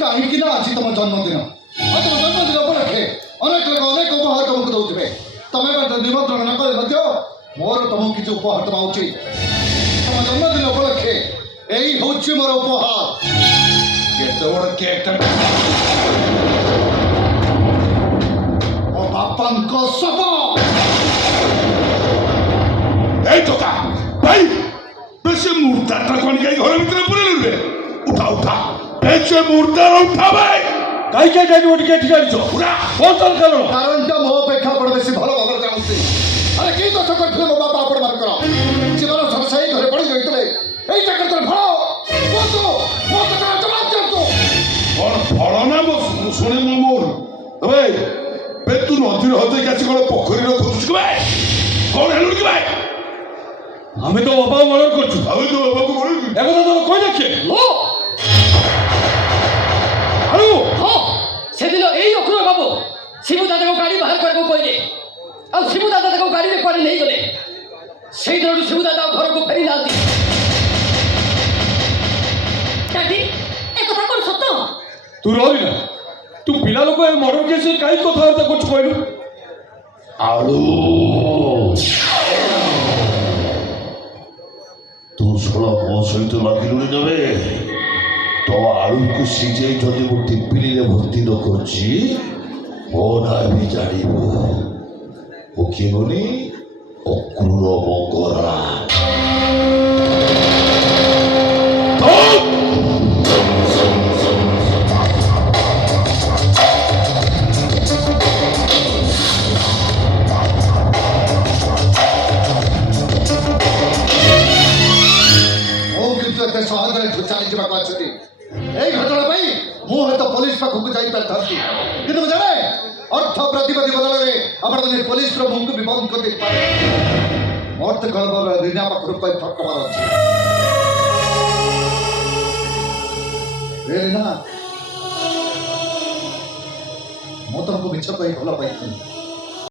କାହିଁକି ନା ଆଜି ତମ ଜନ୍ମଦିନ। ଆଉ ତମ ଜନ୍ମଦିନ ଉପଲକ୍ଷେ ଅନେକ ଲୋକ ଅନେକ ଉପହାର ତମକୁ ଦଉଥିବେ। ତମେ ନିମନ୍ତ୍ରଣ ନ କଲେ ମଧ୍ୟ ମୋର ତମକୁ କିଛି ଉପହାର ଦେବା ଉଚିତ। ତମ ଜନ୍ମଦିନ ଉପଲକ୍ଷେ ଏଇ ହଉଛି ମୋର ଉପହାର। କେତେ ବଡ଼ କେକ୍! ମୋ ବାପାଙ୍କ ଶବ। এই তোকা ভাই বেশি মুর্দাটা কোন গাই ঘরের ভিতরে পড়ে রইবে। উঠা উঠা বেশি মুর্দার উঠা ভাই। কাইকে গাই ওটিকে ঠিক আছে পুরা বলতল কেন? কারণটা ମୋ ଅପେକ୍ଷା ଆପଣ ବେଶୀ ଭଲ ଭାବରେ ଜାଣନ୍ତି। ଆରେ କି ଦୋଷ କରିଥିଲେ ମୋ ବାପା ଆପଣମାନଙ୍କର? ଜୀବନ ସେଇ ଘରେ ପଡ଼ି ରହିଥିଲେ। ଏଇ ଚାକର ଫଳ କୁହନ୍ତୁ, ମୋ କଥାର ଜବାବ ଦିଅନ୍ତୁ। କଣ ଫଳ ନା ଶୁଣେ ମୋ ମୋର ଭାଇ বে তু নদীর হতে গেছি কোন পোখরীর খোঁজুছ কি ভাই? কোন হেলুন কি ভাই? আমি তো বাবা মরণ করছি। আমি তো বাবাকে মরণ করছি। একথা তো কই দেখছে ও আরো হ্যাঁ সেদিন এই অক্ষর বাবু শিবু দাদাকে গাড়ি বাহার করে কইলে ଆଉ ଶିବୁ ଦାଦା ତାକୁ ଗାଡ଼ିରେ କୁଆଡ଼େ ନେଇଗଲେ। ସେଇ ଦିନଠୁ ଶିବୁ ଦାଦା ଆଉ ଘରକୁ ଫେରି ନାହାନ୍ତି। ଡାଡି ଏ କଥା କଣ ସତ? ତୁ ରହିବି ନା ତୁ ପିଲା ଲୋକ ଏ ମର୍ଡର କେସ୍ କାହିଁ କଥାବାର୍ତ୍ତା କରୁଛୁ କହିଲୁ? ଆଳୁ ତୁ ଶୁଣ ମୋ ସହିତ ଲାଗିଲୁଣି ନେବେ ତ ଆଳୁକୁ ସିଝେଇ ଯଦି ମୁଁ ଟିପିଲିରେ ଭର୍ତ୍ତି ନ କରୁଛି ମୋ ନାଁ ବି ଜାଣିବ। ମୁଖିବନି ଅକ୍ରୁର ମଙ୍ଗରା। ଏତେ ସହଜରେ ଚାଲିଯିବାକୁ ଅଛନ୍ତି। ଏଇ ଘଟଣା ପାଇଁ ମୁଁ ହୁଏତ ପୋଲିସ ପାଖକୁ ଯାଇପାରିଥାନ୍ତି, କିନ୍ତୁ ମୁଁ ଜାଣେ ଅର୍ଥ ପ୍ରତିବାଦୀ ବଦଳରେ ଆପଣମାନେ ପୋଲିସର ମୁହଁକୁ ବି ବନ୍ଦ କରିଦେଇପାରେ। ମର୍ତ୍ତ କଳବର ରିନା ପାଖରୁ କହି ଠକବାର ଅଛି। ରିନା ମୁଁ ତମକୁ ମିଛ କହି ଭଲ ପାଇଥିଲି।